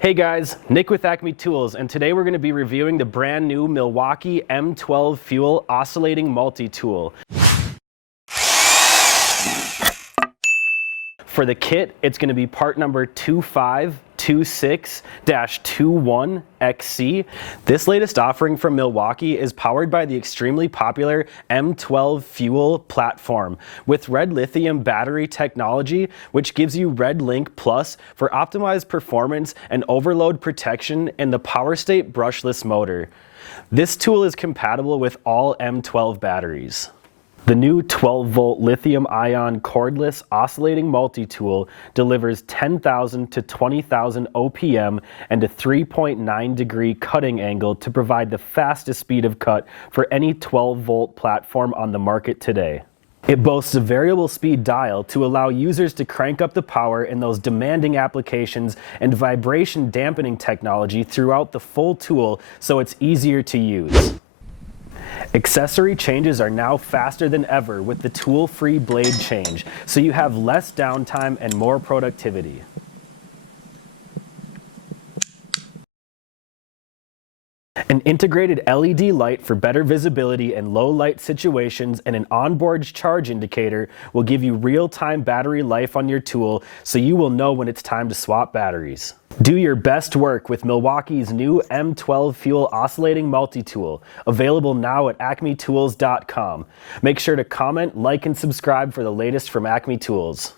Hey guys, Nick with Acme Tools, and today we're going to be reviewing the brand new Milwaukee M12 FUEL Oscillating Multi-Tool. For the kit, it's going to be part number 2526-21XC. This latest offering from Milwaukee is powered by the extremely popular M12 FUEL platform with REDLITHIUM battery technology, which gives you REDLINK Plus for optimized performance and overload protection in the POWERSTATE Brushless Motor. This tool is compatible with all M12 batteries. The new 12-volt lithium-ion cordless oscillating multi-tool delivers 10,000 to 20,000 OPM and a 3.9-degree cutting angle to provide the fastest speed of cut for any 12-volt platform on the market today. It boasts a variable speed dial to allow users to crank up the power in those demanding applications and vibration dampening technology throughout the full tool so it's easier to use. Accessory changes are now faster than ever with the tool-free blade change, so you have less downtime and more productivity. An integrated LED light for better visibility in low light situations and an onboard charge indicator will give you real-time battery life on your tool so you will know when it's time to swap batteries. Do your best work with Milwaukee's new M12 FUEL Oscillating Multi-Tool, available now at acmetools.com. Make sure to comment, like, and subscribe for the latest from Acme Tools.